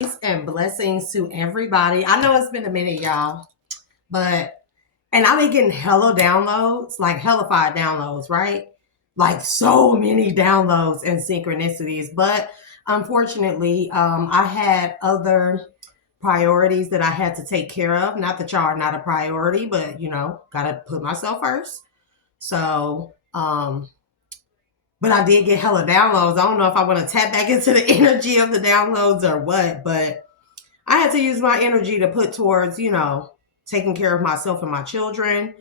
Peace and blessings to everybody. I know it's been a minute, y'all, but I've been getting hella downloads, like hellified downloads, right? Like so many downloads and synchronicities. But unfortunately, I had other priorities that I had to take care of. Not that y'all are not a priority, but gotta put myself first. So, but I did get hella downloads. I don't know if I want to tap back into the energy of the downloads or what, but I had to use my energy to put towards, taking care of myself and my children.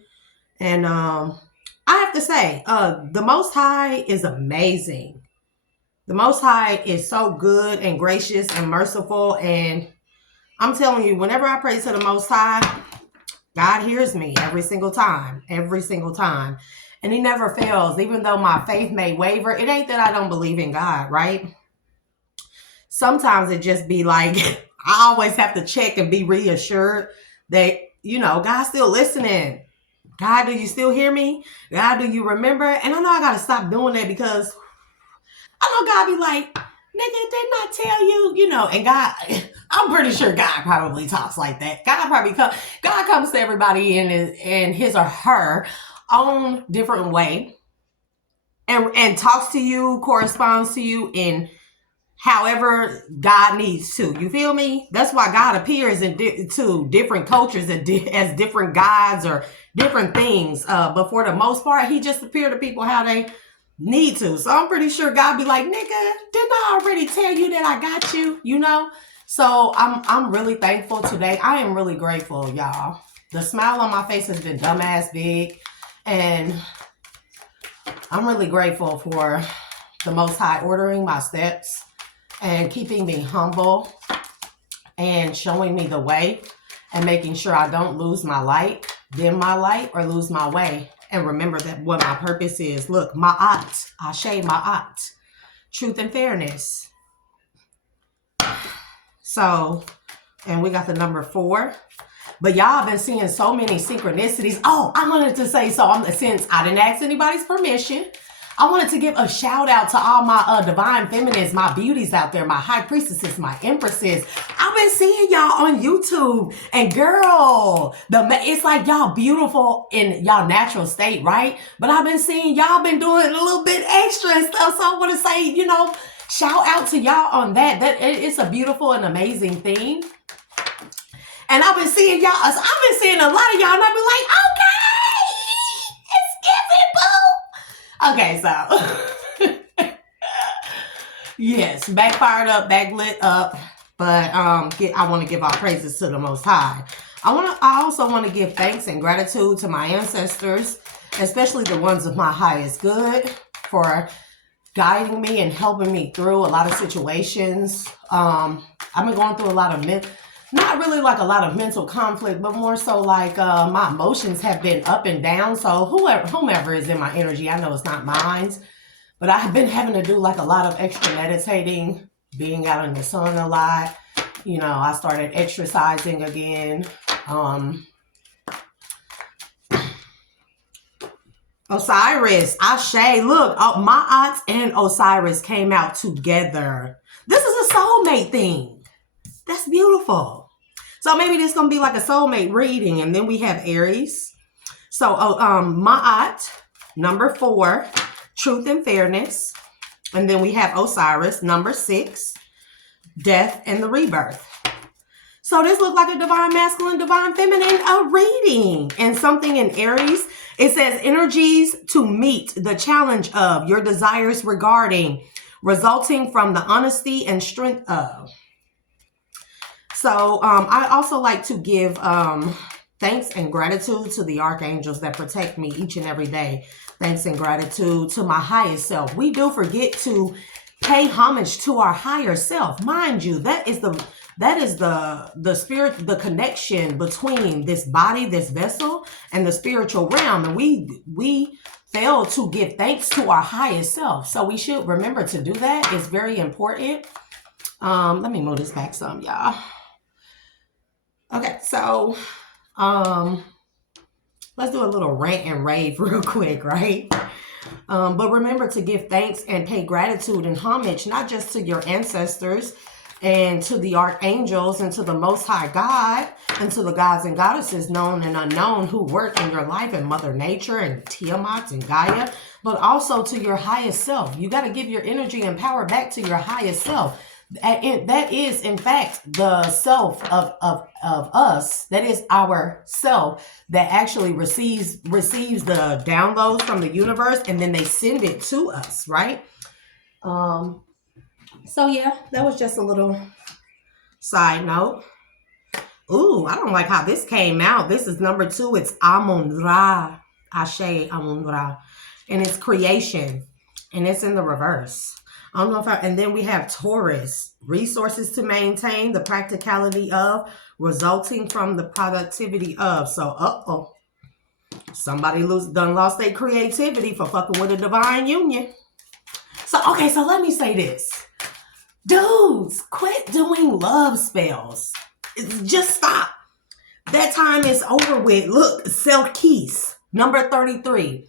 And I have to say, the Most High is amazing. The Most High is so good and gracious and merciful. And I'm telling you, whenever I pray to the Most High, God hears me every single time, every single time. And he never fails. Even though my faith may waver, it ain't that I don't believe in God, right? Sometimes it just be like, I always have to check and be reassured that, God's still listening. God, do you still hear me? God, do you remember? And I know I got to stop doing that because I know God be like, nigga, didn't I tell you? And God, I'm pretty sure God probably talks like that. God comes to everybody in his or her own different way and talks to you, corresponds to you in however God needs to. You feel me? That's why God appears to different cultures as different gods or different things. But for the most part, he just appeared to people how they need to. So I'm pretty sure God be like, nigga, didn't I already tell you that I got you? So I'm really thankful today. I am really grateful, y'all. The smile on my face has been dumbass big. And I'm really grateful for the Most High ordering my steps and keeping me humble and showing me the way and making sure I don't lose my light, dim my light, or lose my way. And remember that what my purpose is. Look, ma'at, ashe ma'at, truth and fairness. So, and we got the number 4. But y'all been seeing so many synchronicities. Oh, I wanted to say so. Since I didn't ask anybody's permission, I wanted to give a shout out to all my divine feminines, my beauties out there, my high priestesses, my empresses. I've been seeing y'all on YouTube, and girl, it's like y'all beautiful in y'all natural state, right? But I've been seeing y'all been doing a little bit extra and stuff. So I want to say, shout out to y'all on that. It's a beautiful and amazing thing. And I've been seeing y'all. I've been seeing a lot of y'all, and I've been like, okay, it's giving, boo. Okay, so yes, back fired up, back lit up. But I want to give all praises to the Most High. I also want to give thanks and gratitude to my ancestors, especially the ones of my highest good, for guiding me and helping me through a lot of situations. I've been going through a lot of not really like a lot of mental conflict, but more so like my emotions have been up and down. So whomever is in my energy, I know it's not mine, but I've been having to do like a lot of extra meditating, being out in the sun a lot. I started exercising again. Osiris, Ashe, look, Ma'at and Osiris came out together. This is a soulmate thing. That's beautiful. So maybe this is going to be like a soulmate reading. And then we have Aries. So Ma'at, number 4, truth and fairness. And then we have Osiris, number 6, death and the rebirth. So this looks like a divine masculine, divine feminine reading. And something in Aries, it says energies to meet the challenge of your desires regarding, resulting from the honesty and strength of. So I also like to give thanks and gratitude to the archangels that protect me each and every day. Thanks and gratitude to my highest self. We do forget to pay homage to our higher self. Mind you, that is the spirit, the connection between this body, this vessel, and the spiritual realm. And we fail to give thanks to our highest self. So we should remember to do that. It's very important. Let me move this back some, y'all. Okay, so let's do a little rant and rave real quick, right? But remember to give thanks and pay gratitude and homage, not just to your ancestors, and to the archangels, and to the Most High God, and to the gods and goddesses known and unknown who work in your life, and Mother Nature and Tiamat and Gaia, but also to your highest self. You got to give your energy and power back to your highest self. That is, in fact, the self of us. That is our self that actually receives the downloads from the universe, and then they send it to us, right? So yeah, that was just a little side note. Ooh, I don't like how this came out. This is number 2. It's Amun Ra. Ashe Amun Ra. And it's creation. And it's in the reverse. I don't know if and then we have Taurus. Resources to maintain, the practicality of, resulting from the productivity of. So, somebody done lost their creativity for fucking with a divine union. So, okay, so let me say this. Dudes, quit doing love spells. Just stop. That time is over with. Look, Selkis, number 33.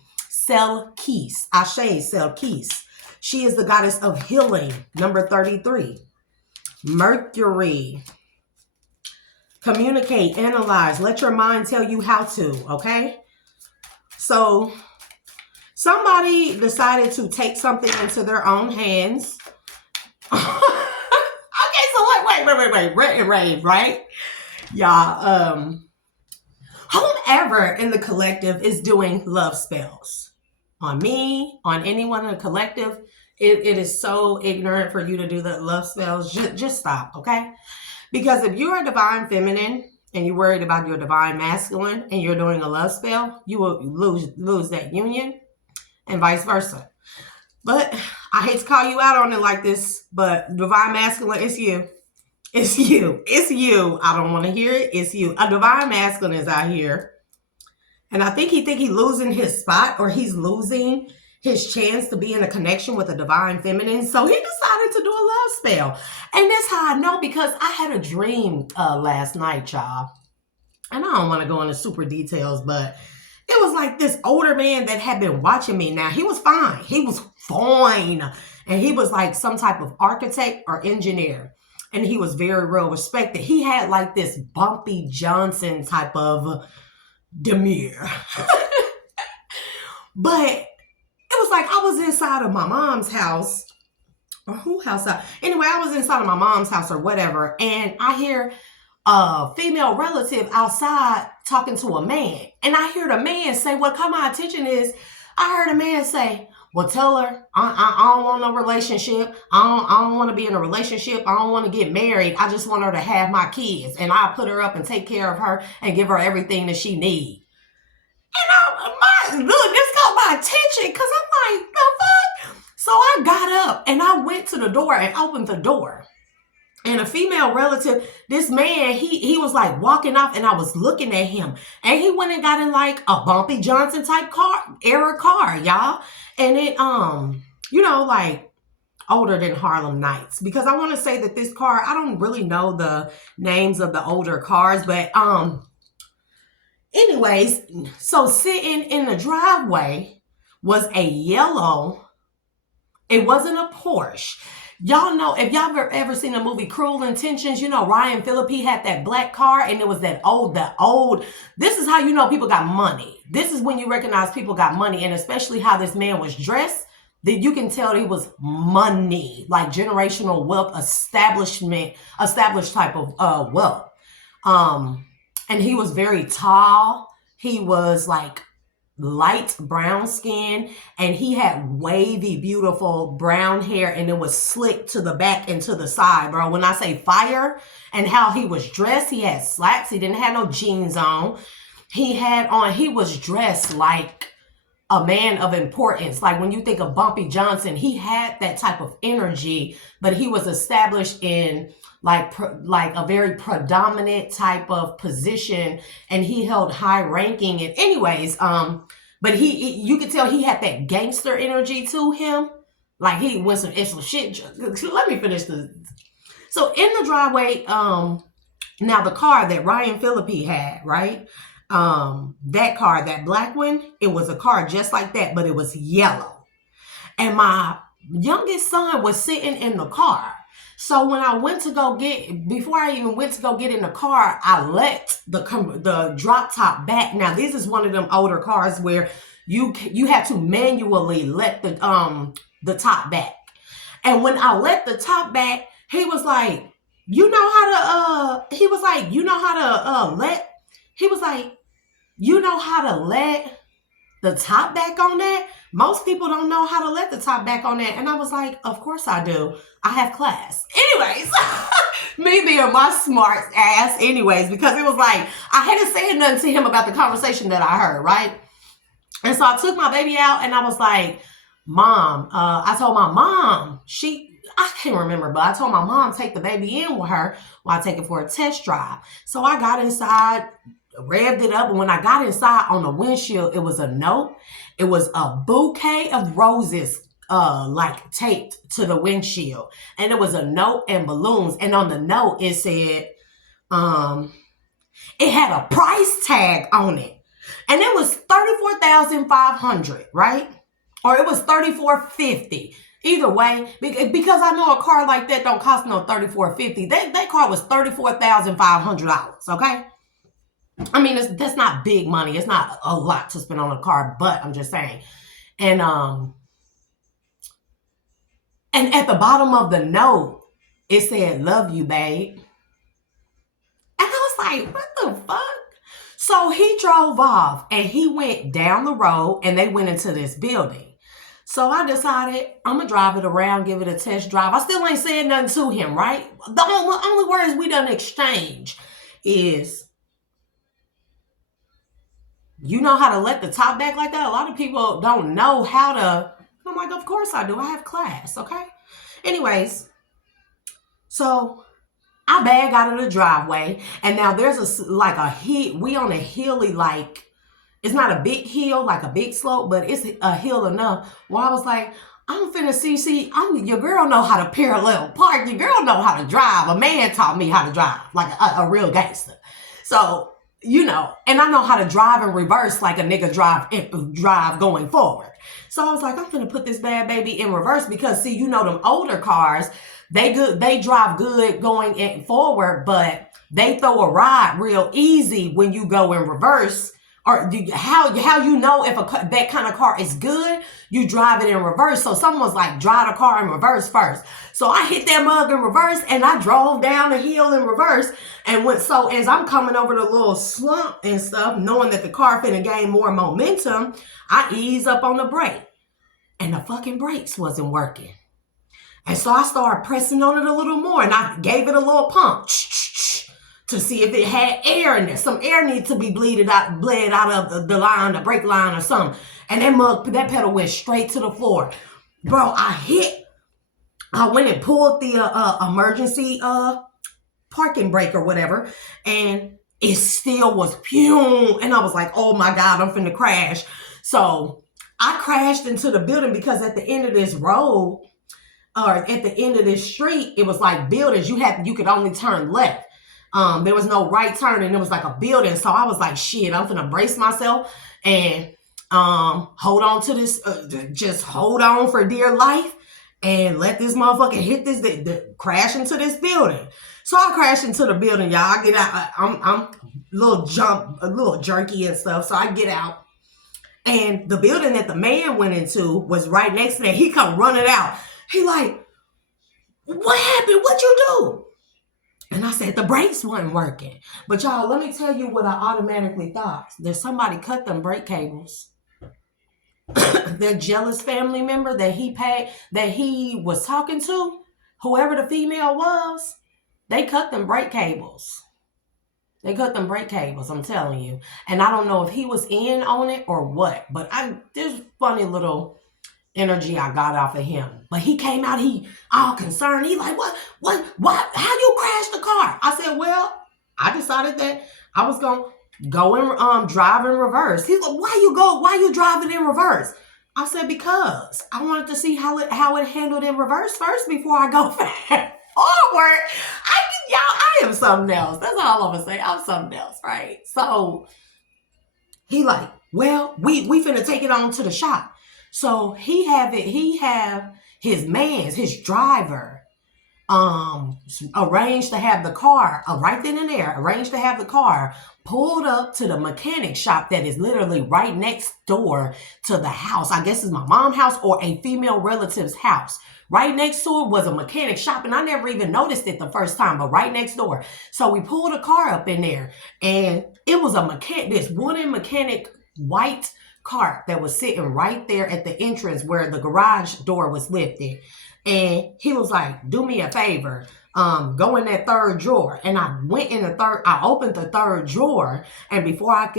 Selkis. Ashe Selkis. She is the goddess of healing, number 33. Mercury. Communicate, analyze, let your mind tell you how to, okay? So, somebody decided to take something into their own hands. Okay, so wait, rave, right? Y'all, whomever in the collective is doing love spells on me, on anyone in the collective, it is so ignorant for you to do the love spells. Just stop, okay? Because if you're a divine feminine and you're worried about your divine masculine and you're doing a love spell, you will lose that union, and vice versa. But I hate to call you out on it like this, but divine masculine, it's you. It's you. It's you. I don't want to hear it. It's you. A divine masculine is out here. And I think he losing his spot, or he's losing his chance to be in a connection with a divine feminine. So he decided to do a love spell. And that's how I know, because I had a dream last night, y'all. And I don't want to go into super details, but it was like this older man that had been watching me. Now, he was fine. He was fine. And he was like some type of architect or engineer. And he was very well respected. He had like this Bumpy Johnson type of demure. But it was like I was inside of my mom's house. Or who house? Anyway, I was inside of my mom's house or whatever. And I hear a female relative outside talking to a man. And I hear the man say, what caught my attention is, I heard a man say, well, tell her I don't want no relationship. I don't want to be in a relationship. I don't want to get married. I just want her to have my kids. And I'll put her up and take care of her and give her everything that she needs. And this caught my attention because I'm like, the fuck? So I got up and I went to the door and opened the door. And a female relative, this man, he was like walking off, and I was looking at him. And he went and got in like a Bumpy Johnson type era car, y'all. And it, like older than Harlem Nights. Because I want to say that this car, I don't really know the names of the older cars, but anyways, so sitting in the driveway was a yellow, it wasn't a Porsche. Y'all know, if y'all ever seen the movie Cruel Intentions, Ryan Phillippe had that black car, and it was the old, this is how you know people got money. This is when you recognize people got money, and especially how this man was dressed, that you can tell he was money, like generational wealth, established type of wealth. And he was very tall. He was like light brown skin, and he had wavy, beautiful brown hair, and it was slicked to the back and to the side, bro. When I say fire, and how he was dressed, he had slacks. He didn't have no jeans on. He was dressed like a man of importance. Like when you think of Bumpy Johnson, he had that type of energy, but he was established in like a very predominant type of position, and he held high ranking. And anyways, but you could tell he had that gangster energy to him. Like he went some shit. Let me finish this. So in the driveway, now the car that Ryan Phillippe had, right? That car, that black one, it was a car just like that, but it was yellow. And my youngest son was sitting in the car. So when I went to go before I even went to go get in the car, I let the drop top back. Now this is one of them older cars where you have to manually let the top back. And when I let the top back, he was like, you know how to he was like, you know how to let he was like, you know how to let the top back on that? Most people don't know how to let the top back on that. And I was like, of course I do. I have class. Anyways, me being my smart ass anyways, because it was like, I hadn't said nothing to him about the conversation that I heard, right? And so I took my baby out and I was like, Mom, I told my mom, I can't remember, but I told my mom, take the baby in with her while I take it for a test drive. So I got inside, revved it up. And when I got inside, on the windshield, it was a note. It was a bouquet of roses, like taped to the windshield. And it was a note and balloons. And on the note, it said, it had a price tag on it. And it was $34,500, right? Or it was $34,550. Either way, because I know a car like that don't cost no $34,550. That car was $34,500, okay? I mean, that's not big money. It's not a lot to spend on a car, but I'm just saying. And at the bottom of the note, it said, love you, babe. And I was like, what the fuck? So he drove off and he went down the road and they went into this building. So I decided I'm going to drive it around, give it a test drive. I still ain't saying nothing to him, right? The only words we done exchange is, you know how to let the top back like that? A lot of people don't know how to. I'm like, of course I do. I have class, okay? Anyways, so I bag out of the driveway, and now there's we on a hilly, like, it's not a big hill, like a big slope, but it's a hill enough where I was like, I'm finna see, your girl know how to parallel park. Your girl know how to drive. A man taught me how to drive, like a real gangster. So, you know, and I know how to drive in reverse like a nigga drive going forward. So I was like, I'm finna put this bad baby in reverse because, see, you know, them older cars, they drive good going in forward, but they throw a ride real easy when you go in reverse. Or how you know if that kind of car is good, you drive it in reverse. So someone's like, drive the car in reverse first. So I hit that mug in reverse and I drove down the hill in reverse. And so as I'm coming over the little slump and stuff, knowing that the car finna gain more momentum, I ease up on the brake. And the fucking brakes wasn't working. And so I started pressing on it a little more and I gave it a little pump. To see if it had air in there. Some air needs to be bled out of the line, the brake line or something. And that pedal went straight to the floor. Bro, I went and pulled the emergency parking brake or whatever. And it still was pew. And I was like, oh my God, I'm finna crash. So I crashed into the building because at the end of this road, or at the end of this street, it was like buildings. You could only turn left. There was no right turn and it was like a building. So I was like, shit, I'm finna brace myself and hold on to this, just hold on for dear life and let this motherfucker hit crash into this building. So I crashed into the building, y'all. I get out, I'm a little jerky and stuff. So I get out and the building that the man went into was right next to that. He come running out. He like, what happened? What you do? And I said, the brakes weren't working. But y'all, let me tell you what I automatically thought. That somebody cut them brake cables. Their jealous family member that he was talking to, whoever the female was, they cut them brake cables. They cut them brake cables, I'm telling you. And I don't know if he was in on it or what. But there's funny little energy I got off of him. But he came out, he all concerned. He like, what, how you crashed the car? I said, well, I decided that I was going to go and drive in reverse. He's like, why you driving in reverse? I said, because I wanted to see how it handled in reverse first before I go fast forward. I am something else. That's all I'm going to say. I'm something else, right? So he like, well, we finna take it on to the shop. So he have his driver arranged to have the car right then and there, arranged to have the car pulled up to the mechanic shop that is literally right next door to the house. I guess it's my mom's house or a female relative's house. Right next door was a mechanic shop, and I never even noticed it the first time, but right next door. So we pulled a car up in there, and it was this wooden mechanic white cart that was sitting right there at the entrance where the garage door was lifted. And he was like, do me a favor, go in that third drawer. And I went in I opened the third drawer, and before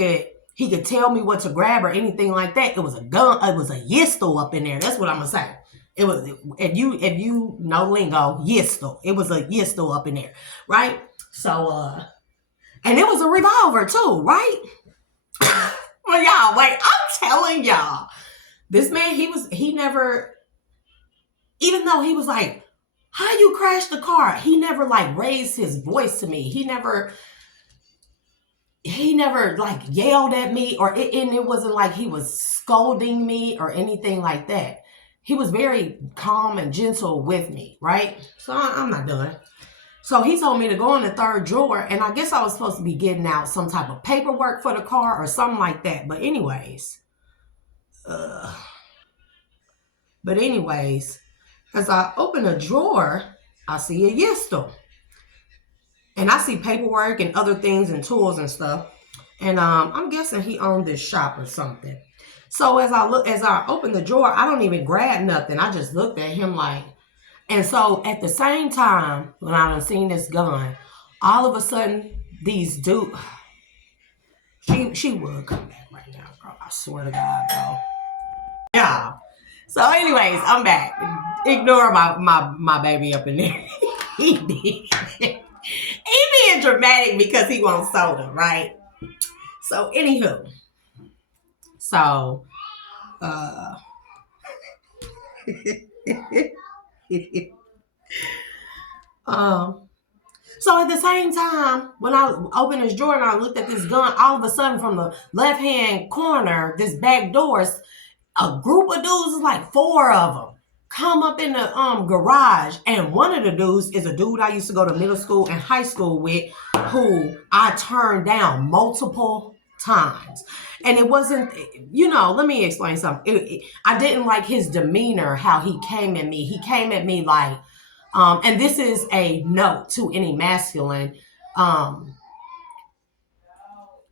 he could tell me what to grab or anything like that, it was a gun, it was a yistle up in there. That's what I'm gonna say. It was, if you know lingo, yistle. It was a yistle up in there, right? So, and it was a revolver too, right? Well, y'all, wait, I'm telling y'all, this man, he never, even though he was like, how you crashed the car? He never like raised his voice to me. He never like yelled at me and it wasn't like he was scolding me or anything like that. He was very calm and gentle with me, right? So I'm not done. So he told me to go in the third drawer, and I guess I was supposed to be getting out some type of paperwork for the car or something like that. But anyways, as I open a drawer, I see a yistle. And I see paperwork and other things and tools and stuff. And I'm guessing he owned this shop or something. So as I open the drawer, I don't even grab nothing. I just looked at him like, and so at the same time, when I done seen this gun, all of a sudden, these dudes, she would come back right now, bro. I swear to God, bro. Yeah. So anyways, I'm back. Ignore my baby up in there. He being dramatic because he wants soda, right? So anywho. So so at the same time, when I opened this drawer and I looked at this gun, all of a sudden from the left-hand corner, this back door, a group of dudes, like 4 of them, come up in the garage. And one of the dudes is a dude I used to go to middle school and high school with, who I turned down multiple times. And it wasn't, let me explain something. I didn't like his demeanor, how he came at me. He came at me like, and this is a note to any masculine. I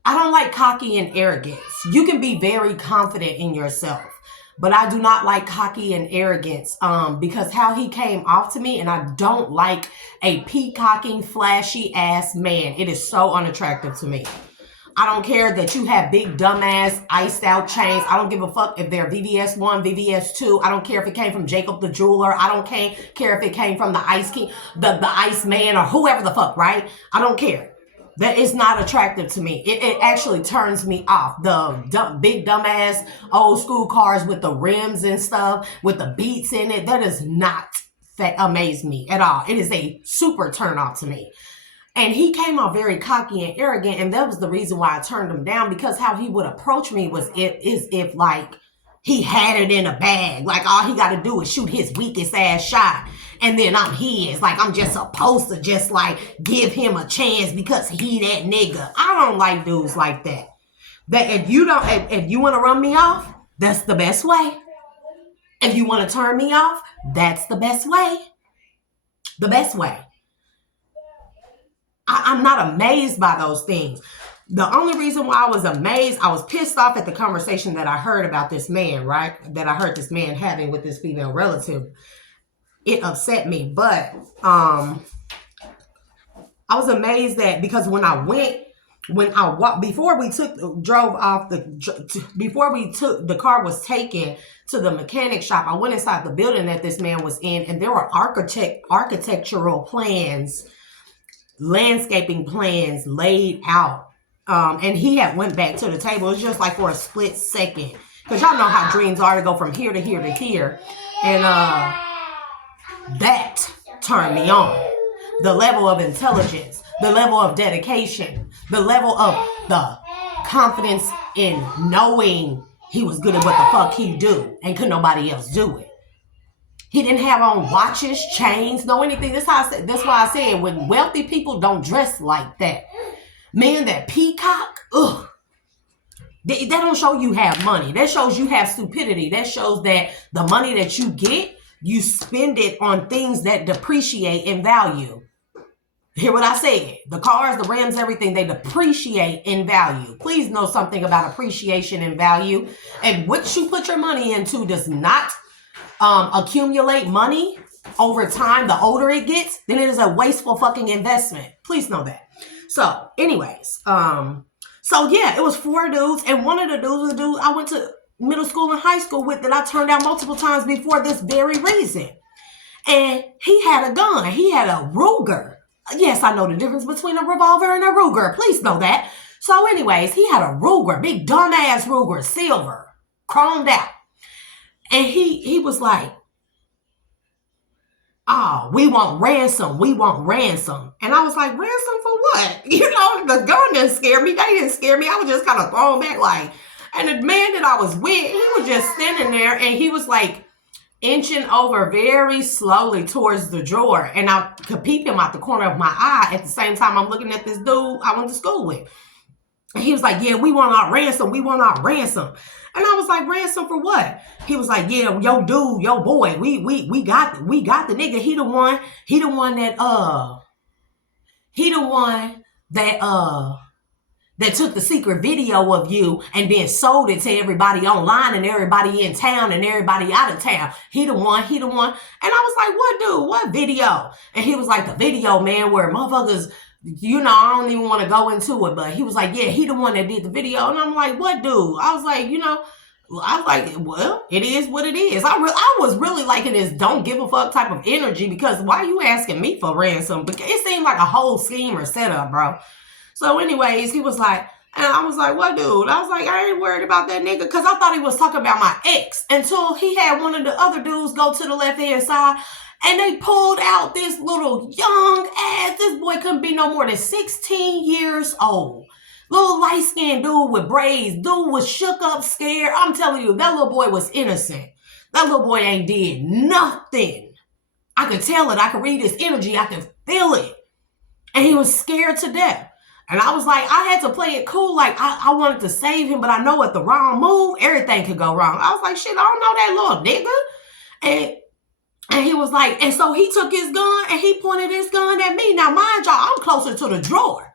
don't like cocky and arrogance. You can be very confident in yourself, but I do not like cocky and arrogance because how he came off to me, and I don't like a peacocking, flashy ass man. It is so unattractive to me. I don't care that you have big dumbass iced out chains. I don't give a fuck if they're VVS 1, VVS 2. I don't care if it came from Jacob the Jeweler. I don't care if it came from the Ice King, the Ice Man, or whoever the fuck, right? I don't care. That is not attractive to me. It actually turns me off. The big dumbass old school cars with the rims and stuff, with the beats in it, that does not amaze me at all. It is a super turn off to me. And he came off very cocky and arrogant, and that was the reason why I turned him down, because how he would approach me was if like he had it in a bag. Like all he got to do is shoot his weakest ass shot, and then I'm his. Like I'm just supposed to just like give him a chance because he that nigga. I don't like dudes like that. That if you want to run me off, that's the best way. If you want to turn me off, that's the best way. The best way. I'm not amazed by those things. The only reason why I was amazed, I was pissed off at the conversation that I heard about this man, right? That I heard this man having with this female relative. It upset me, but I was amazed that because before the car was taken to the mechanic shop, I went inside the building that this man was in, and there were architectural plans, landscaping plans laid out. And he had went back to the table. It was just like for a split second. Because y'all know how dreams are to go from here to here to here. And that turned me on. The level of intelligence, the level of dedication, the level of the confidence in knowing he was good at what the fuck he do and could nobody else do it. He didn't have on watches, chains, no anything. That's why I said when wealthy people don't dress like that. Man, that peacock, ugh. That don't show you have money. That shows you have stupidity. That shows that the money that you get, you spend it on things that depreciate in value. Hear what I said? The cars, the rims, everything, they depreciate in value. Please know something about appreciation in value. And what you put your money into does not accumulate money over time. The older it gets, then it is a wasteful fucking investment. Please know that. So anyways, so yeah, it was 4 dudes. And one of the dudes was a dude I went to middle school and high school with that I turned down multiple times before this very reason. And he had a gun. He had a Ruger. Yes, I know the difference between a revolver and a Ruger. Please know that. So anyways, he had a Ruger, big dumbass Ruger, silver, chromed out. And he was like, oh, we want ransom. We want ransom. And I was like, ransom for what? You know, the gun didn't scare me. They didn't scare me. I was just kind of thrown back like, and the man that I was with, he was just standing there and he was like, inching over very slowly towards the drawer, and I could peep him out the corner of my eye at the same time I'm looking at this dude I went to school with. And he was like, yeah, we want our ransom. We want our ransom. And I was like, ransom for what? He was like, yeah, yo dude, yo boy, we got the nigga. He the one that took the secret video of you and then sold it to everybody online and everybody in town and everybody out of town. He the one. And I was like, what dude? What video? And he was like, the video, man, where motherfuckers, you know, I don't even want to go into it, but he was like, yeah, he the one that did the video. And I'm like, what dude? I was like, you know, I was like, well, it is what it is. I was really liking this don't give a fuck type of energy because why are you asking me for ransom? Because it seemed like a whole scheme or setup, bro. So anyways, he was like, and I was like, what dude? I was like, I ain't worried about that nigga because I thought he was talking about my ex until he had one of the other dudes go to the left-hand side and they pulled out this little young ass. This boy couldn't be no more than 16 years old. Little light-skinned dude with braids. Dude was shook up, scared. I'm telling you, that little boy was innocent. That little boy ain't did nothing. I could tell it. I could read his energy. I could feel it. And he was scared to death. And I was like, I had to play it cool. Like, I wanted to save him, but I know at the wrong move, everything could go wrong. I was like, shit, I don't know that little nigga. And he was like, and so he took his gun and he pointed his gun at me. Now, mind y'all, I'm closer to the drawer.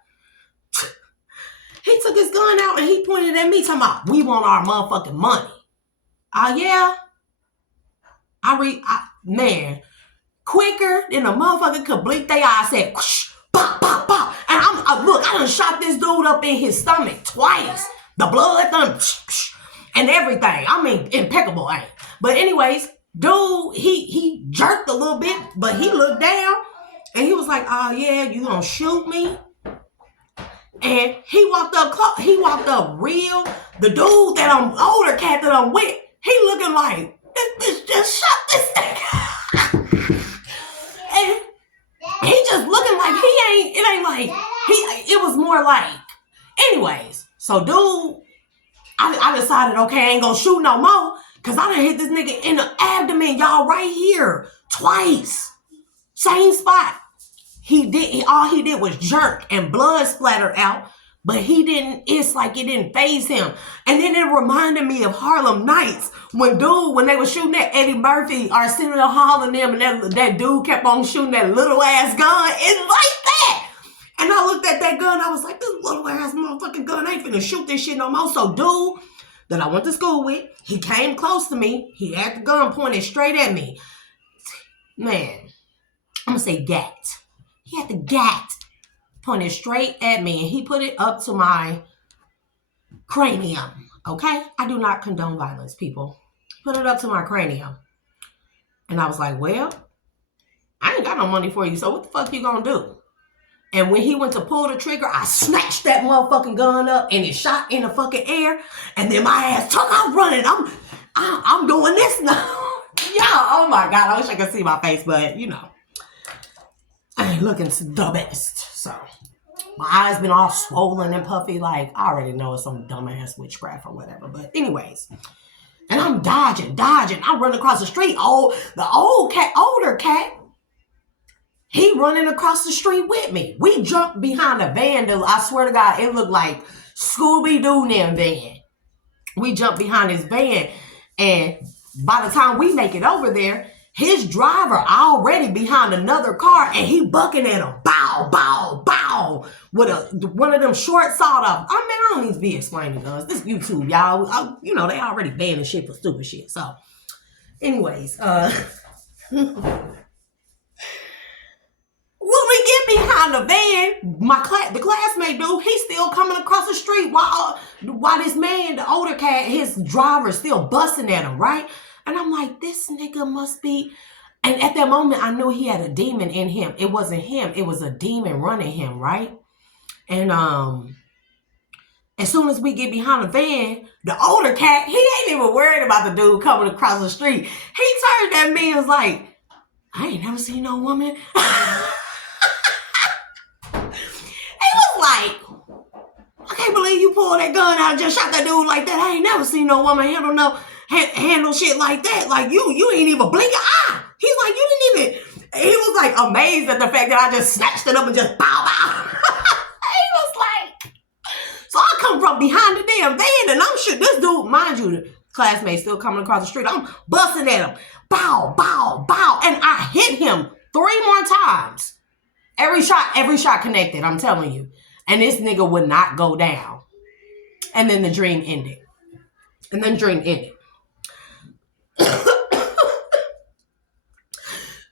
He took his gun out and he pointed at me, talking about, we want our motherfucking money. Yeah. Man, quicker than a motherfucker could blink their eye, said, whoosh, pop, pop, pop. And look, I done shot this dude up in his stomach twice. The blood done, and everything. I mean, impeccable, ain't. But anyways, dude, he jerked a little bit, but he looked down and he was like, oh yeah, you gonna shoot me? And he walked up real. The dude that I'm older cat that I'm with, he looking like, this bitch just shot this nigga. And he just looking like it was more like, anyways. So dude, I decided, okay, I ain't gonna shoot no more. Cause I done hit this nigga in the abdomen, y'all, right here, twice. Same spot. All he did was jerk and blood splattered out, but it's like it didn't faze him. And then it reminded me of Harlem Nights when they were shooting at Eddie Murphy, Arsenio Hall and them, and that dude kept on shooting that little ass gun. It's like that. And I looked at that gun, I was like, this little ass motherfucking gun ain't finna shoot this shit no more. So dude that I went to school with, he came close to me. He had the gun pointed straight at me. Man, I'm gonna say gat. He had the gat pointed straight at me and he put it up to my cranium. Okay? I do not condone violence, people. Put it up to my cranium. And I was like, well, I ain't got no money for you, so what the fuck you gonna do? And when he went to pull the trigger, I snatched that motherfucking gun up and it shot in the fucking air. And then my ass took off running. I'm doing this now. Yeah, oh my God. I wish I could see my face, but you know. I ain't looking the best. So my eyes been all swollen and puffy. Like, I already know it's some dumbass witchcraft or whatever. But anyways. And I'm dodging. I run across the street. Oh, the older cat, he running across the street with me. We jumped behind a van. I swear to God, it looked like Scooby-Doo damn van. We jumped behind his van, and by the time we make it over there, his driver already behind another car, and he bucking at him, bow, bow, bow, with one of them short sawed-off. I don't need to be explaining to us. This YouTube, y'all. They already banning shit for stupid shit. So, anyways, when we get behind the van, the classmate dude, he's still coming across the street while this man, the older cat, his driver still busting at him, right? And I'm like, this nigga must be. And at that moment, I knew he had a demon in him. It wasn't him. It was a demon running him, right? And as soon as we get behind the van, the older cat, he ain't even worried about the dude coming across the street. He turned at me and was like, I ain't never seen no woman. Like, I can't believe you pulled that gun out and just shot that dude like that. I ain't never seen no woman handle shit like that. Like, you ain't even blink an eye. He's like, you didn't even. He was like amazed at the fact that I just snatched it up and just bow bow. He was like, so I come from behind the damn van and I'm sure this dude, mind you, the classmate still coming across the street. I'm busting at him, bow, bow, bow, and I hit him 3 more times. Every shot connected. I'm telling you. And this nigga would not go down. And then the dream ended.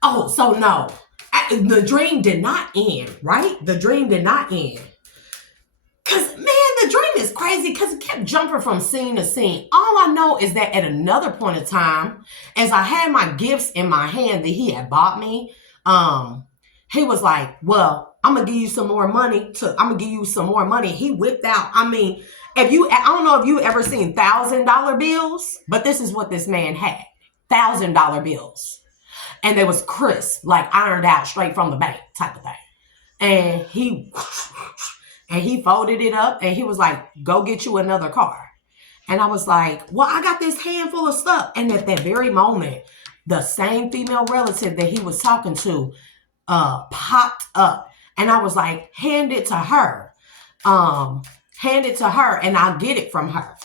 Oh, so no. The dream did not end, right? The dream did not end. Because, man, the dream is crazy because it kept jumping from scene to scene. All I know is that at another point in time, as I had my gifts in my hand that he had bought me, he was like, well, I'm going to give you some more money. He whipped out. I mean, I don't know if you ever seen $1,000 bills, but this is what this man had. $1,000 bills. And they was crisp, like ironed out straight from the bank type of thing. And he folded it up and he was like, go get you another car. And I was like, well, I got this handful of stuff. And at that very moment, the same female relative that he was talking to popped up. And I was like, hand it to her. And I'll get it from her.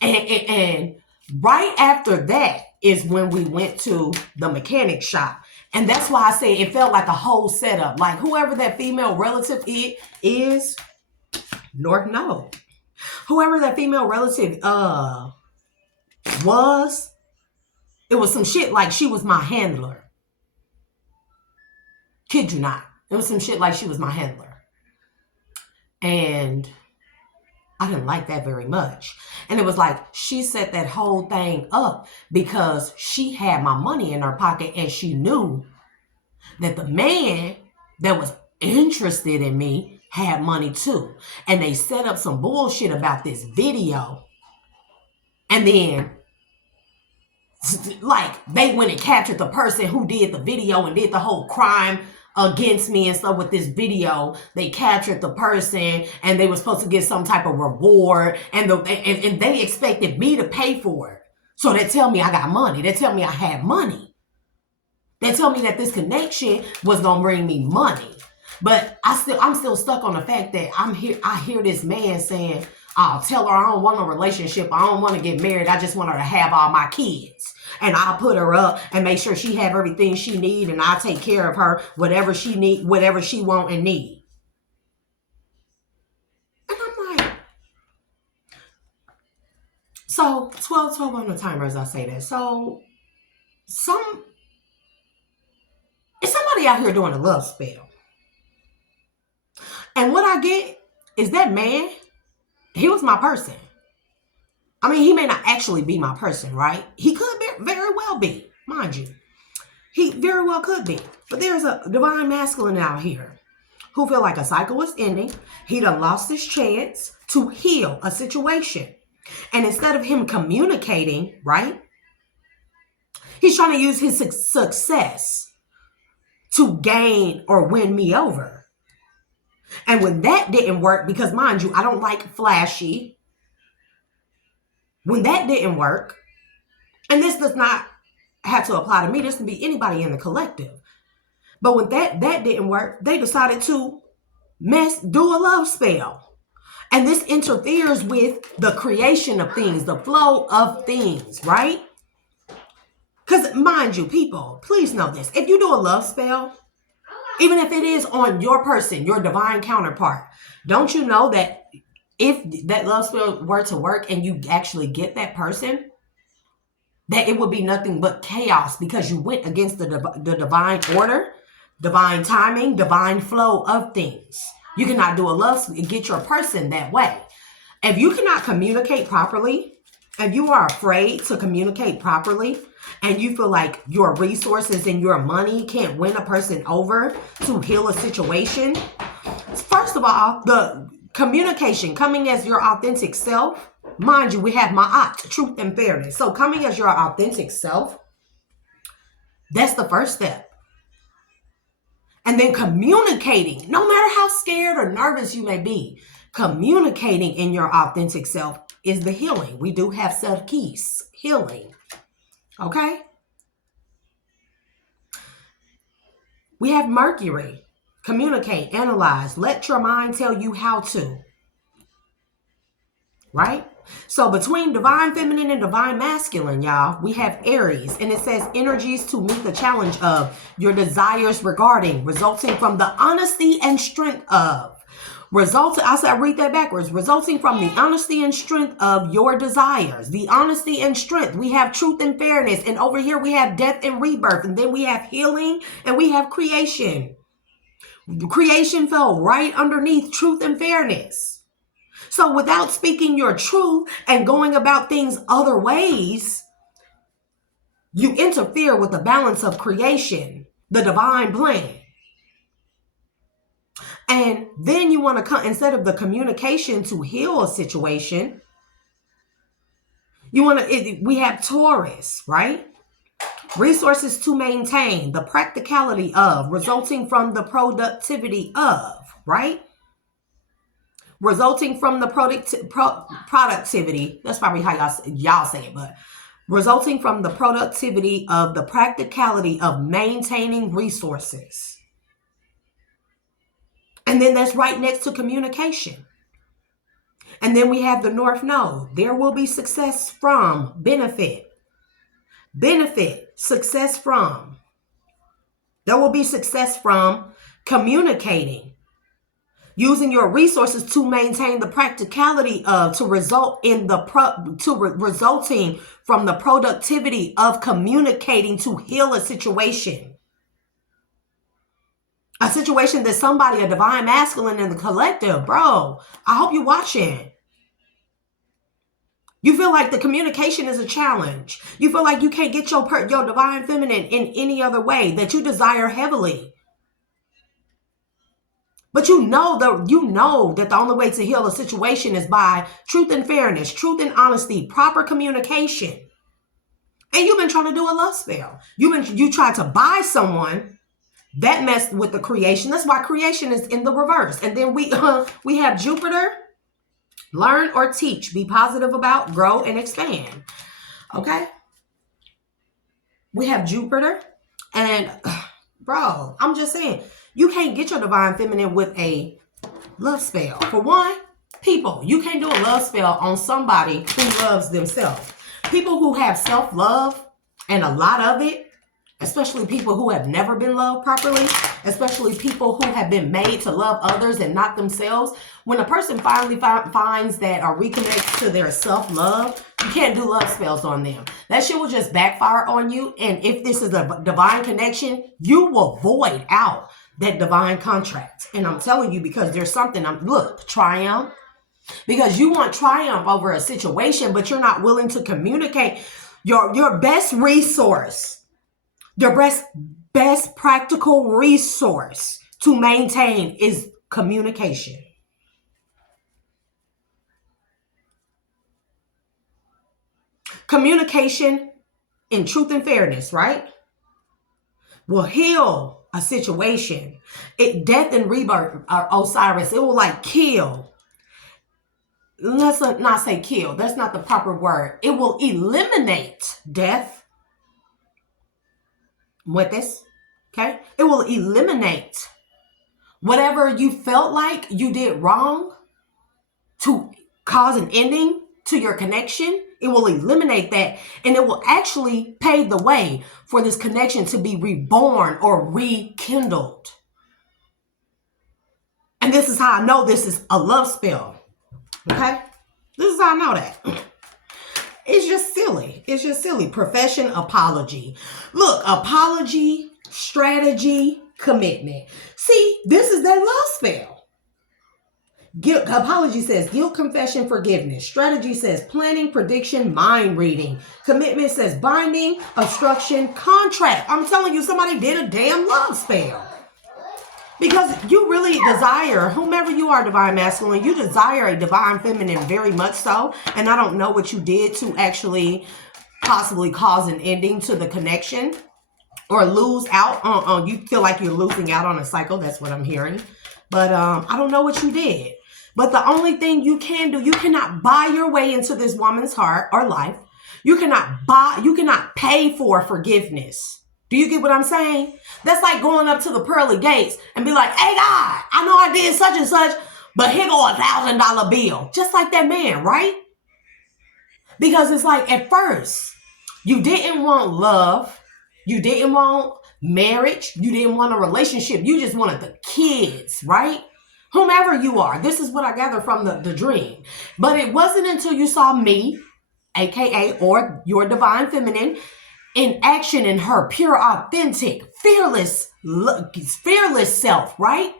And right after that is when we went to the mechanic shop. And that's why I say it felt like a whole setup. Like whoever that female relative is, Lord knows. Whoever that female relative was, it was some shit like she was my handler. Kid you not. It was some shit like she was my handler. And I didn't like that very much. And it was like she set that whole thing up because she had my money in her pocket and she knew that the man that was interested in me had money too. And they set up some bullshit about this video. And then like they went and captured the person who did the video and did the whole crime against me and stuff with this video. They captured the person and they were supposed to get some type of reward and they expected me to pay for it. So they tell me I got money. They tell me I had money. They tell me that this connection was gonna bring me money. But I'm still stuck on the fact that I hear this man saying, I'll tell her I don't want a relationship. I don't want to get married. I just want her to have all my kids. And I'll put her up and make sure she have everything she need. And I'll take care of her, whatever she need, whatever she want and need. And I'm like, so 12 on the timer as I say that. So is somebody out here doing a love spell. And what I get is that man, he was my person. I mean, he may not actually be my person, right? He could very well be, mind you. He very well could be. But there's a divine masculine out here who feel like a cycle is ending. He done lost his chance to heal a situation. And instead of him communicating, right? He's trying to use his success to gain or win me over. And when that didn't work, because mind you, I don't like flashy. When that didn't work, And this does not have to apply to me. This can be anybody in the collective. But when that didn't work, they decided to do a love spell. And this interferes with the creation of things, the flow of things, right? Because mind you, people, please know this. If you do a love spell, even if it is on your person, your divine counterpart, don't you know that if that love spell were to work and you actually get that person, that it would be nothing but chaos because you went against the divine order, divine timing, divine flow of things. You cannot do a love spell and get your person that way. If you cannot communicate properly, if you are afraid to communicate properly, and you feel like your resources and your money can't win a person over to heal a situation, first of all, the communication, coming as your authentic self, mind you, we have ma'at, truth and fairness. So coming as your authentic self, that's the first step. And then communicating, no matter how scared or nervous you may be, communicating in your authentic self is the healing. We do have self-keys, healing. Okay? We have Mercury. Communicate, analyze, let your mind tell you how to. Right? So between divine feminine and divine masculine, y'all, we have Aries. And it says energies to meet the challenge of your desires regarding, resulting from the honesty and strength of. I read that backwards. Resulting from the honesty and strength of your desires. The honesty and strength. We have truth and fairness. And over here we have death and rebirth. And then we have healing and we have creation. Creation fell right underneath truth and fairness. So without speaking your truth and going about things other ways, you interfere with the balance of creation, the divine plan. And then you want to come, instead of the communication to heal a situation, we have Taurus, right? Resources to maintain, the practicality of, resulting from the productivity of, right? Resulting from the productivity, that's probably how y'all say it, but resulting from the productivity of the practicality of maintaining resources. And then that's right next to communication. And then we have the North Node. There will be success from, benefit, success from. There will be success from communicating, using your resources to maintain the practicality of, resulting from the productivity of communicating to heal a situation. A situation that somebody, a divine masculine in the collective, bro, I hope you're watching. You feel like the communication is a challenge. You feel like you can't get your divine feminine in any other way, that you desire heavily. But you know that the only way to heal a situation is by truth and fairness, truth and honesty, proper communication. And you've been trying to do a love spell. You tried to buy someone. That messed with the creation. That's why creation is in the reverse. And then we have Jupiter. Learn or teach. Be positive about, grow, and expand. Okay? We have Jupiter. And, bro, I'm just saying, you can't get your divine feminine with a love spell. For one, people, you can't do a love spell on somebody who loves themselves. People who have self-love and a lot of it, especially people who have never been loved properly, especially people who have been made to love others and not themselves. When a person finally finds that or reconnects to their self-love, you can't do love spells on them. That shit will just backfire on you. And if this is a divine connection, you will void out that divine contract. And I'm telling you, because there's something, triumph. Because you want triumph over a situation, but you're not willing to communicate. Your best resource, your best practical resource to maintain is communication. Communication in truth and fairness, right? Will heal a situation. Death and rebirth are Osiris. It will kill. let's not say kill. That's not the proper word. It will eliminate death with this. Okay? It will eliminate whatever you felt like you did wrong to cause an ending to your connection. It will eliminate that, and it will actually pave the way for this connection to be reborn or rekindled. And this is how I know this is a love spell. Okay? This is how I know that. It's just silly. It's just silly. Profession, apology. Look, apology, strategy, commitment. See, this is that love spell. Guilt, apology says guilt, confession, forgiveness. Strategy says planning, prediction, mind reading. Commitment says binding, obstruction, contract. I'm telling you, somebody did a damn love spell. Because you really desire, whomever you are, divine masculine, you desire a divine feminine very much so. And I don't know what you did to actually possibly cause an ending to the connection or lose out on, you feel like you're losing out on a cycle. That's what I'm hearing. But I don't know what you did. But the only thing you can do, you cannot buy your way into this woman's heart or life. You cannot pay for forgiveness. Do you get what I'm saying? That's like going up to the pearly gates and be like, hey, God, I know I did such and such, but here go $1,000 bill. Just like that man, right? Because it's like at first, you didn't want love. You didn't want marriage. You didn't want a relationship. You just wanted the kids, right? Whomever you are. This is what I gather from the dream. But it wasn't until you saw me, aka, or your divine feminine, in action in her pure, authentic, fearless self, right?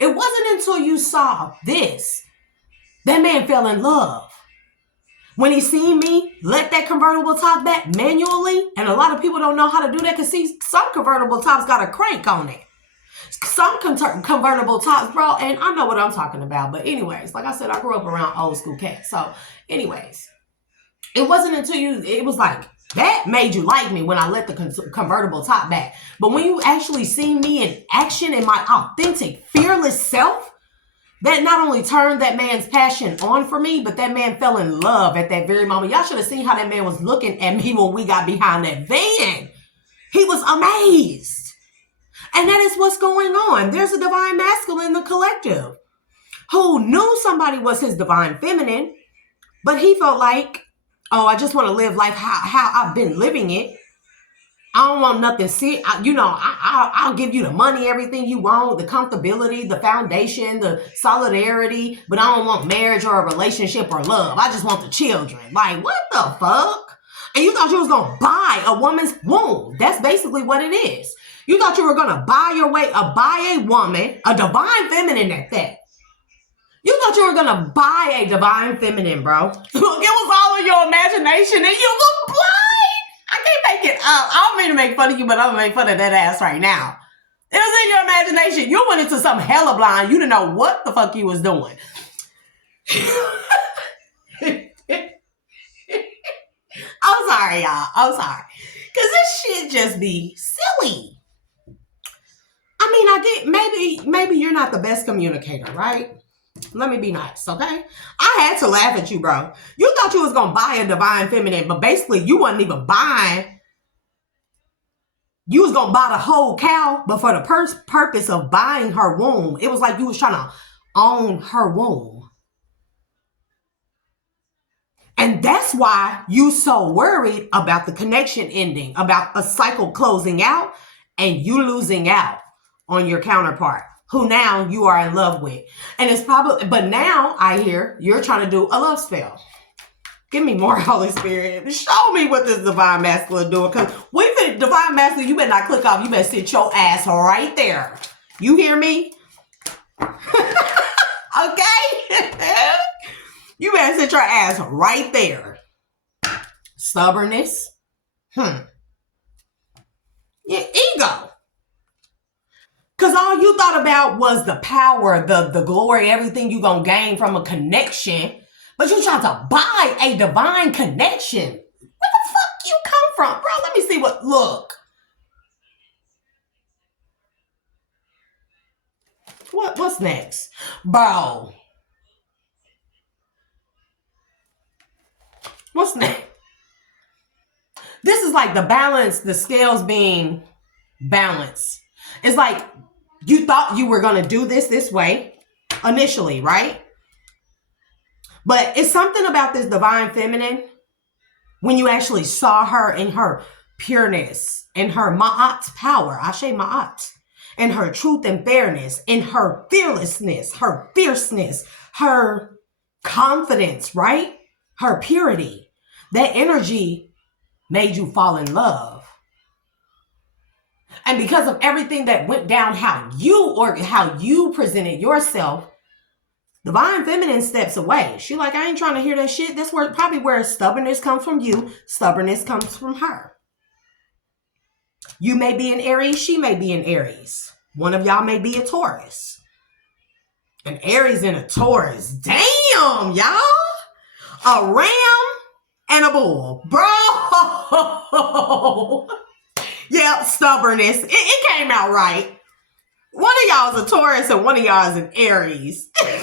It wasn't until you saw this that man fell in love. When he seen me let that convertible top back manually, and a lot of people don't know how to do that because see, some convertible tops got a crank on it. Some convertible tops, bro, and I know what I'm talking about. But anyways, like I said, I grew up around old school cats. So anyways, it wasn't until it was like, that made you like me when I let the convertible top back. But when you actually see me in action in my authentic, fearless self, that not only turned that man's passion on for me, but that man fell in love at that very moment. Y'all should have seen how that man was looking at me when we got behind that van. He was amazed. And that is what's going on. There's a divine masculine in the collective who knew somebody was his divine feminine, but he felt like, oh, I just want to live life how I've been living it. I don't want nothing. I'll give you the money, everything you want, the comfortability, the foundation, the solidarity, but I don't want marriage or a relationship or love. I just want the children. Like, what the fuck? And you thought you was going to buy a woman's womb. That's basically what it is. You thought you were going to buy your way, buy a woman, a divine feminine at that. You thought you were going to buy a divine feminine, bro. Look, it was all in your imagination and you were blind. I can't make it up. I don't mean to make fun of you, but I'm going to make fun of that ass right now. It was in your imagination. You went into something hella blind. You didn't know what the fuck you was doing. I'm sorry, y'all. I'm sorry. Because this shit just be silly. I mean, I get maybe you're not the best communicator, right? Let me be nice, okay? I had to laugh at you, bro. You thought you was going to buy a divine feminine, but basically you wasn't even buying. You was going to buy the whole cow, but for the purpose of buying her womb. It was like you was trying to own her womb. And that's why you so worried about the connection ending, about a cycle closing out and you losing out on your counterpart, who now you are in love with. And it's probably, but now I hear you're trying to do a love spell. Give me more Holy Spirit. Show me what this divine masculine doing. Because divine masculine, you better not click off. You better sit your ass right there. You hear me? Okay? You better sit your ass right there. Stubbornness. Your ego. Because all you thought about was the power, the glory, everything you going to gain from a connection. But you trying to buy a divine connection. Where the fuck you come from? Bro, let me see look. What's next? Bro. What's next? This is like the balance, the scales being balanced. It's like you thought you were going to do this way initially, right? But it's something about this divine feminine when you actually saw her in her pureness, in her ma'at power, Ashe ma'at, in her truth and fairness, in her fearlessness, her fierceness, her confidence, right? Her purity. That energy made you fall in love. And because of everything that went down, how you presented yourself, divine feminine steps away. She like, I ain't trying to hear that shit. That's probably where stubbornness comes from you. Stubbornness comes from her. You may be an Aries. She may be an Aries. One of y'all may be a Taurus. An Aries and a Taurus. Damn, y'all. A ram and a bull. Bro. Yep, stubbornness. It came out right. One of y'all is a Taurus and one of y'all is an Aries. And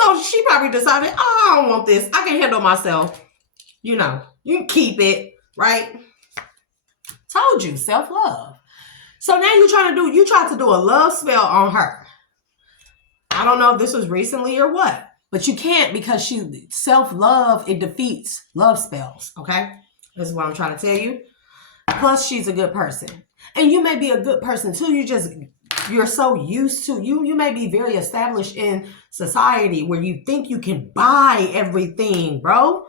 so she probably decided, oh, I don't want this. I can handle myself. You know, you can keep it, right? Told you, self-love. So now you tried to do a love spell on her. I don't know if this was recently or what, but you can't because self-love, it defeats love spells, okay? This is what I'm trying to tell you. Plus, she's a good person. And you may be a good person too. You're so used to, you may be very established in society where you think you can buy everything, bro.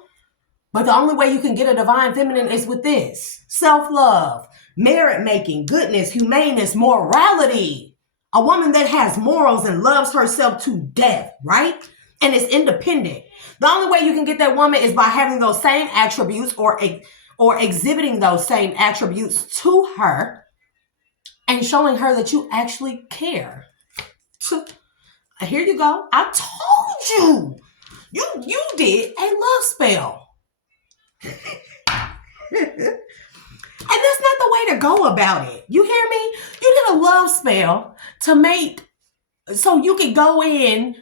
But the only way you can get a divine feminine is with this. Self-love, merit-making, goodness, humaneness, morality. A woman that has morals and loves herself to death, right? And is independent. The only way you can get that woman is by having those same attributes or exhibiting those same attributes to her and showing her that you actually care. Here you go. I told you. You did a love spell. And that's not the way to go about it. You hear me? You did a love spell to make so you could go in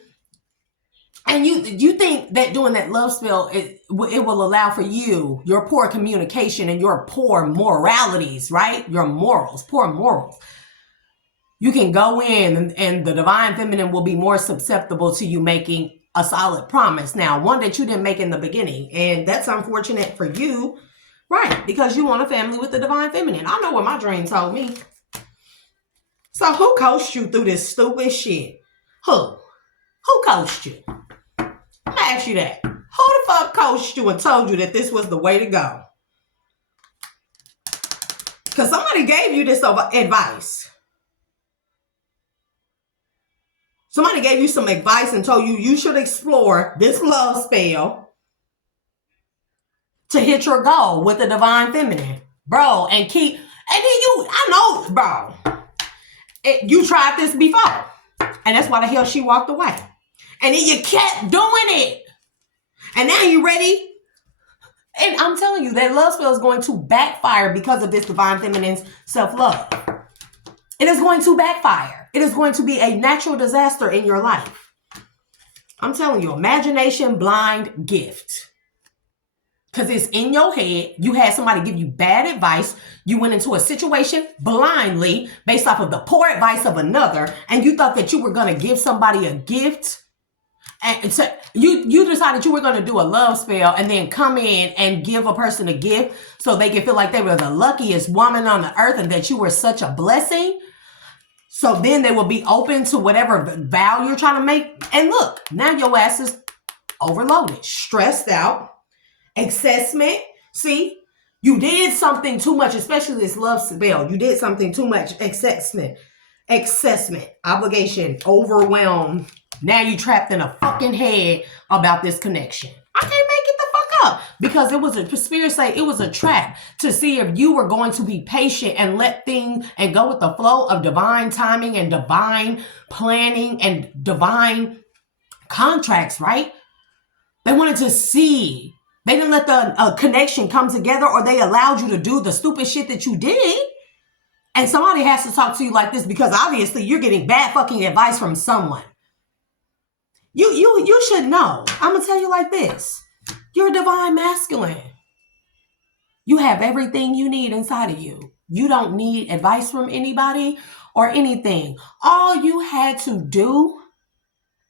and you think that doing that love spell, it will allow for your poor communication and your poor moralities, right? Your morals, poor morals. You can go in and the divine feminine will be more susceptible to you making a solid promise. Now, one that you didn't make in the beginning. And that's unfortunate for you, right? Because you want a family with the divine feminine. I know what my dream told me. So who coached you through this stupid shit? Who coached you? I'm gonna ask you that. Who the fuck coached you and told you that this was the way to go? Because somebody gave you this advice. Somebody gave you some advice and told you should explore this love spell to hit your goal with the divine feminine. Bro, and then I know, bro, you tried this before. And that's why the hell she walked away. And then you kept doing it. And now you ready? And I'm telling you, that love spell is going to backfire because of this divine feminine's self-love. It is going to backfire. It is going to be a natural disaster in your life. I'm telling you, imagination blind gift. Because it's in your head. You had somebody give you bad advice. You went into a situation blindly based off of the poor advice of another. And you thought that you were going to give somebody a gift. And so you decided you were going to do a love spell and then come in and give a person a gift so they can feel like they were the luckiest woman on the earth and that you were such a blessing. So then they will be open to whatever vow you're trying to make. And look, now your ass is overloaded, stressed out, assessment. See, you did something too much, especially this love spell. You did something too much, assessment, obligation, overwhelmed. Now you trapped in a fucking head about this connection. I can't make it the fuck up because it was a spirit say it was a trap to see if you were going to be patient and let things and go with the flow of divine timing and divine planning and divine contracts, right? They wanted to see. They didn't let the connection come together, or they allowed you to do the stupid shit that you did. And somebody has to talk to you like this because obviously you're getting bad fucking advice from someone. You should know. I'm gonna tell you like this. You're a divine masculine. You have everything you need inside of you. You don't need advice from anybody or anything. All you had to do,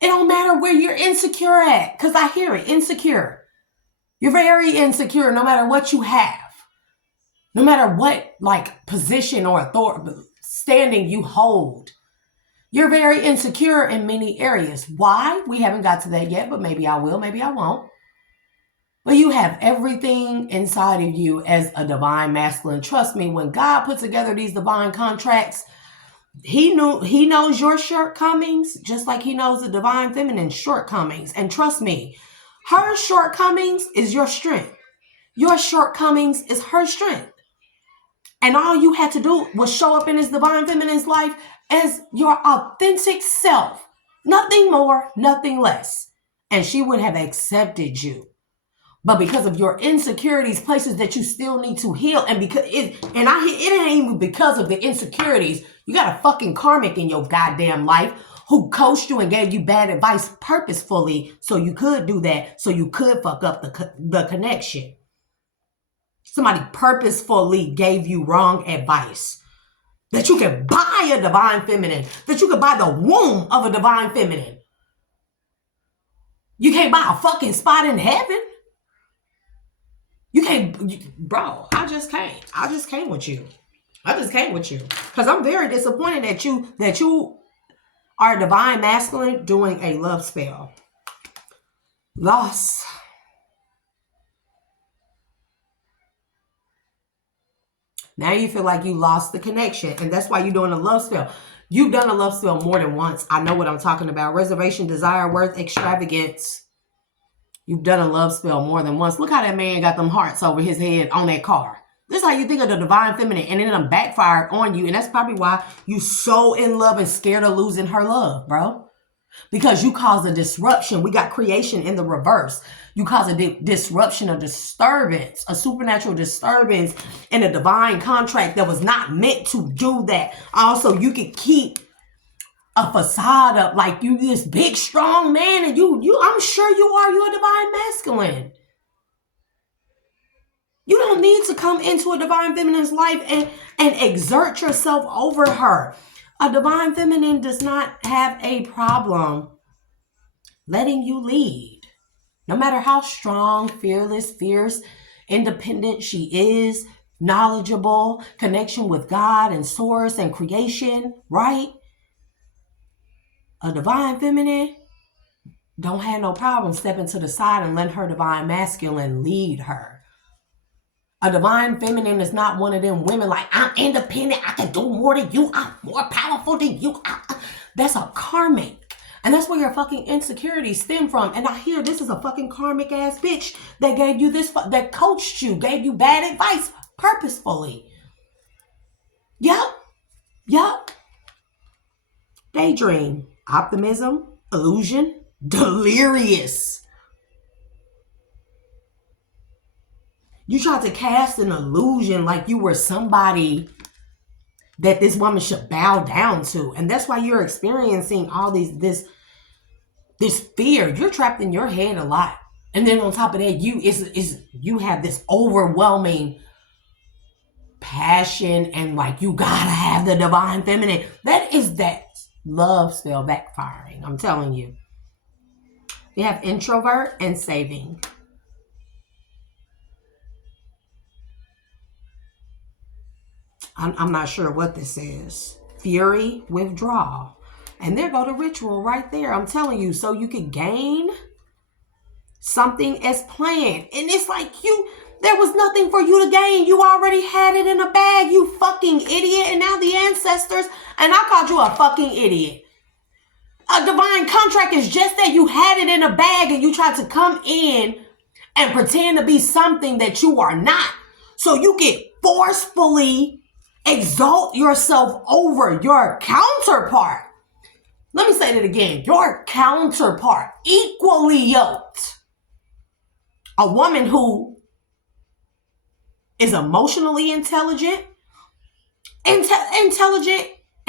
it don't matter where you're insecure at, because I hear it, insecure. You're very insecure no matter what you have. No matter what like position or authority standing you hold. You're very insecure in many areas. Why? We haven't got to that yet, but maybe I will, maybe I won't. But you have everything inside of you as a divine masculine. Trust me, when God put together these divine contracts, he knows your shortcomings, just like he knows the divine feminine shortcomings. And trust me, her shortcomings is your strength. Your shortcomings is her strength. And all you had to do was show up in his divine feminine's life as your authentic self. Nothing more, nothing less. And she would have accepted you. But because of your insecurities, places that you still need to heal, and because it ain't even because of the insecurities. You got a fucking karmic in your goddamn life who coached you and gave you bad advice purposefully so you could do that, so you could fuck up the connection. Somebody purposefully gave you wrong advice. That you can buy a divine feminine. That you can buy the womb of a divine feminine. You can't buy a fucking spot in heaven. You can't, bro, I just came with you. Because I'm very disappointed that you are a divine masculine doing a love spell. Loss. Now you feel like you lost the connection, and that's why you're doing a love spell. You've done a love spell more than once. I know what I'm talking about. Reservation, desire, worth, extravagance. You've done a love spell more than once. Look how that man got them hearts over his head on that car. This is how you think of the divine feminine, and then it backfired on you, and that's probably why you so in love and scared of losing her love, bro. Because you caused a disruption. We got creation in the reverse. You cause a disruption, a disturbance, a supernatural disturbance in a divine contract that was not meant to do that. Also, you could keep a facade up like you this big, strong man, and you I'm sure you're a divine masculine. You don't need to come into a divine feminine's life and exert yourself over her. A divine feminine does not have a problem letting you lead. No matter how strong, fearless, fierce, independent she is, knowledgeable, connection with God and source and creation, right? A divine feminine don't have no problem stepping to the side and letting her divine masculine lead her. A divine feminine is not one of them women like, I'm independent, I can do more than you, I'm more powerful than you. That's a karmic. And that's where your fucking insecurities stem from. And I hear this is a fucking karmic ass bitch that gave you this, that coached you, gave you bad advice purposefully. Yup. Daydream, optimism, illusion, delirious. You tried to cast an illusion like you were somebody that this woman should bow down to. And that's why you're experiencing all this fear. You're trapped in your head a lot. And then on top of that, you have this overwhelming passion and like you gotta have the divine feminine. That is that love spell backfiring. I'm telling you. You have introvert and saving. I'm not sure what this is. Fury, withdrawal. And there go the ritual right there. I'm telling you, so you could gain something as planned. And it's like there was nothing for you to gain. You already had it in a bag, you fucking idiot. And now the ancestors, and I called you a fucking idiot. A divine contract is just that you had it in a bag and you tried to come in and pretend to be something that you are not. So you get forcefully exalt yourself over your counterpart. Let me say that again. Your counterpart, equally yoked. A woman who is emotionally intelligent and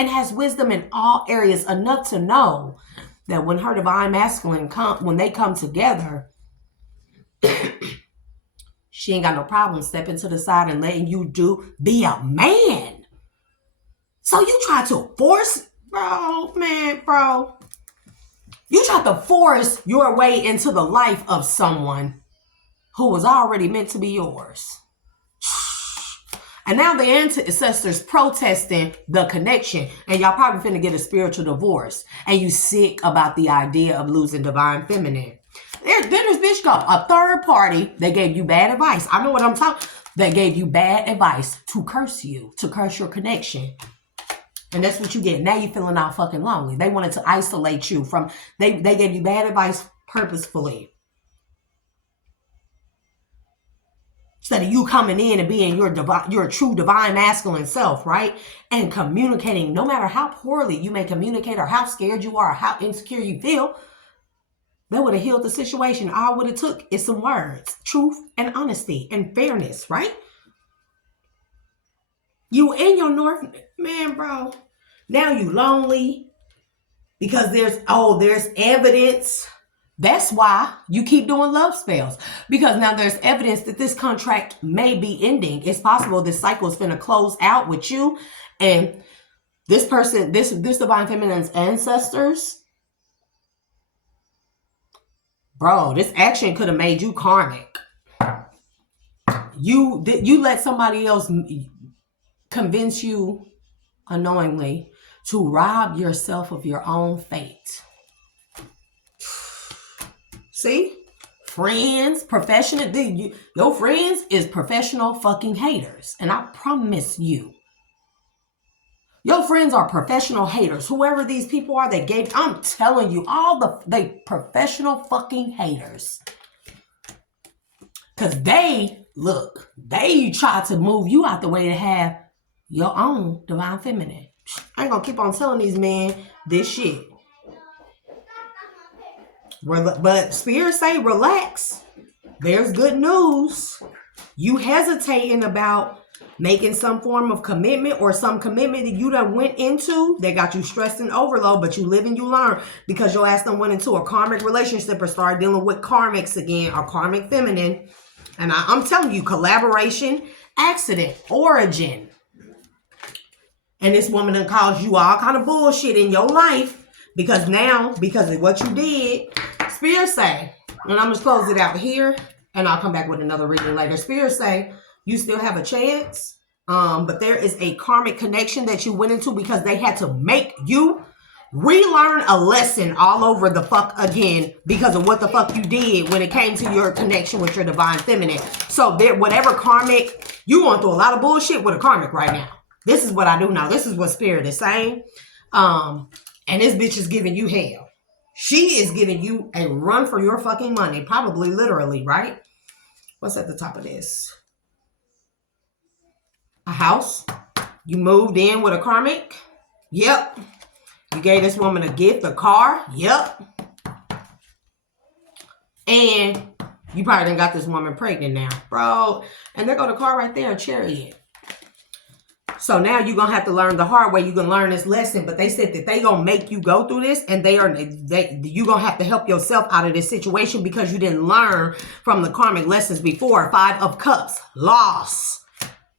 has wisdom in all areas enough to know that when her divine masculine when they come together, she ain't got no problem stepping to the side and letting you be a man. So you try to force, bro. You try to force your way into the life of someone who was already meant to be yours. And now the ancestors protesting the connection, and y'all probably finna get a spiritual divorce, and you sick about the idea of losing divine feminine. Then this bitch go, a third party, they gave you bad advice. I know what I'm talking. They gave you bad advice to curse you, to curse your connection. And that's what you get. Now you're feeling all fucking lonely. They wanted to isolate you from, they gave you bad advice purposefully. Instead of you coming in and being your true divine masculine self, right? And communicating, no matter how poorly you may communicate or how scared you are or how insecure you feel, that would have healed the situation. All would have took is some words, truth and honesty and fairness, right? You in your north, man, bro. Now you lonely because there's evidence. That's why you keep doing love spells. Because now there's evidence that this contract may be ending. It's possible this cycle is going to close out with you and this person, this divine feminine's ancestors. Bro, this action could have made you karmic. You let somebody else convince you unknowingly to rob yourself of your own fate. See? Friends, professional, your friends is professional fucking haters. And I promise you, your friends are professional haters. Whoever these people are that gave, I'm telling you, they professional fucking haters. Because they try to move you out the way to have your own divine feminine. I ain't gonna keep on telling these men this shit. But spirits say relax. There's good news. You hesitating about making some form of commitment or some commitment that you done went into that got you stressed and overload, but you live and you learn because your ass done went into a karmic relationship or started dealing with karmics again, or karmic feminine. And I'm telling you, collaboration, accident, origin. And this woman done caused you all kind of bullshit in your life because of what you did. Spirits say, and I'm going to close it out here, and I'll come back with another reading later. Spirits say, you still have a chance, but there is a karmic connection that you went into because they had to make you relearn a lesson all over the fuck again because of what the fuck you did when it came to your connection with your divine feminine. So whatever karmic, you going through a lot of bullshit with a karmic right now. This is what I do now. This is what spirit is saying. And this bitch is giving you hell. She is giving you a run for your fucking money. Probably literally, right? What's at the top of this? A house. You moved in with a karmic. Yep. You gave this woman a gift, a car. Yep. And you probably done got this woman pregnant now. Bro. And there go the car right there, a chariot. So now you're going to have to learn the hard way. You're going to learn this lesson. But they said that they going to make you go through this. And you're going to have to help yourself out of this situation because you didn't learn from the karmic lessons before. 5 of Cups. Loss.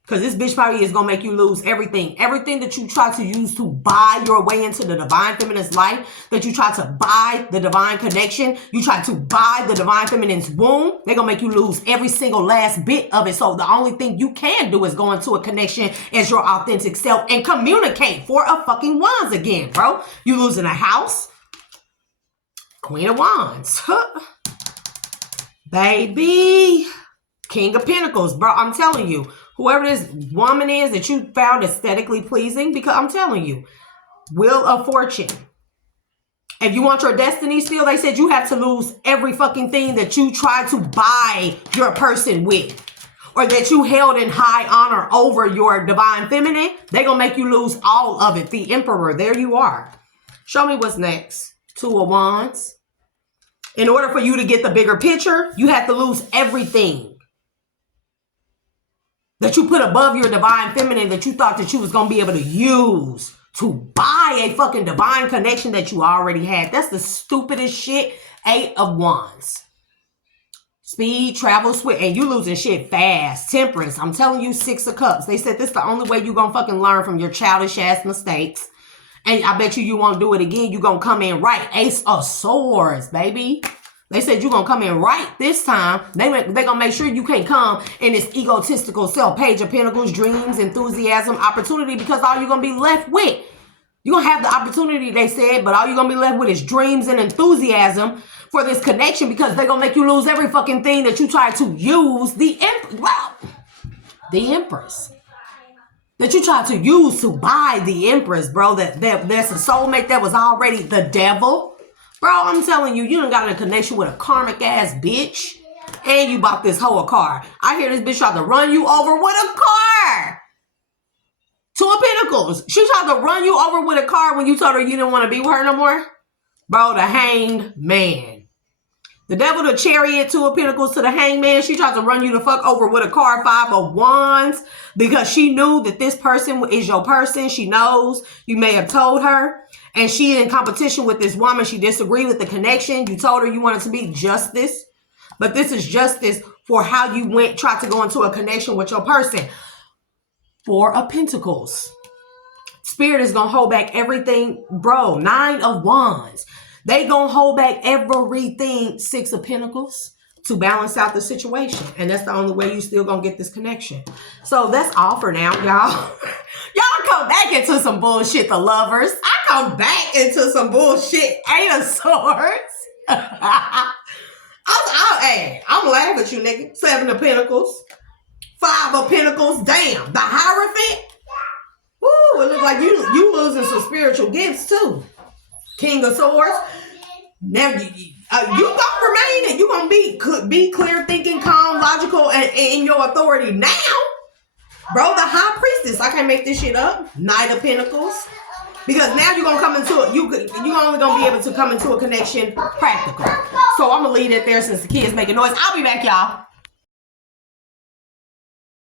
Because this bitch probably is going to make you lose everything. Everything that you try to use to buy your way into the divine feminine's life, that you try to buy the divine connection, you try to buy the divine feminine's womb, they're going to make you lose every single last bit of it. So the only thing you can do is go into a connection as your authentic self and communicate. 4 of fucking Wands again, bro. You losing a house. Queen of Wands. Baby. King of Pentacles, bro. I'm telling you. Whoever this woman is that you found aesthetically pleasing, because I'm telling you, Wheel of Fortune. If you want your destiny still, they said you have to lose every fucking thing that you tried to buy your person with. Or that you held in high honor over your divine feminine. They're going to make you lose all of it. The Emperor, there you are. Show me what's next. 2 of Wands. In order for you to get the bigger picture, you have to lose everything that you put above your divine feminine that you thought that you was going to be able to use to buy a fucking divine connection that you already had. That's the stupidest shit. 8 of Wands. Speed, travel, swift, and you losing shit fast. Temperance, I'm telling you, 6 of Cups. They said this the only way you gonna fucking learn from your childish ass mistakes. And I bet you won't do it again. You gonna come in right. Ace of Swords, baby. They said you gonna come in right this time. They gonna make sure you can't come in this egotistical self. Page of Pentacles, dreams, enthusiasm, opportunity, because all you're gonna be left with. You're gonna have the opportunity, they said, but all you're gonna be left with is dreams and enthusiasm for this connection, because they're gonna make you lose every fucking thing that you try to use. The Empress. That you tried to use to buy the Empress, bro. That's a soulmate that was already the devil. Bro, I'm telling you, you done got in a connection with a karmic ass bitch. And you bought this hoe a car. I hear this bitch tried to run you over with a car. 2 of Pentacles. She tried to run you over with a car when you told her you didn't want to be with her no more. Bro, the Hanged Man. The Devil, the Chariot, 2 of Pentacles to the Hanged Man. She tried to run you the fuck over with a car. 5 of Wands. Because she knew that this person is your person. She knows. You may have told her. And she in competition with this woman. She disagreed with the connection. You told her you wanted to be justice. But this is justice for how you tried to go into a connection with your person. 4 of Pentacles. Spirit is going to hold back everything. Bro, 9 of Wands. They going to hold back everything. 6 of Pentacles to balance out the situation. And that's the only way you still going to get this connection. So that's all for now, y'all. Y'all come back into some bullshit, the lovers. I come back into some bullshit. 8 of Swords. Hey, I'm laughing at you, nigga. 7 of Pentacles. 5 of Pentacles. Damn. The Hierophant. Woo, it looks like you losing some spiritual gifts too. King of Swords. Now you gonna remain and you gonna be clear thinking, calm, logical, and in your authority now. Bro, the High Priestess. I can't make this shit up. Knight of Pentacles. Because now you're gonna come into it. You're only gonna be able to come into a connection practical. So I'm gonna leave it there since the kids making noise. I'll be back, y'all.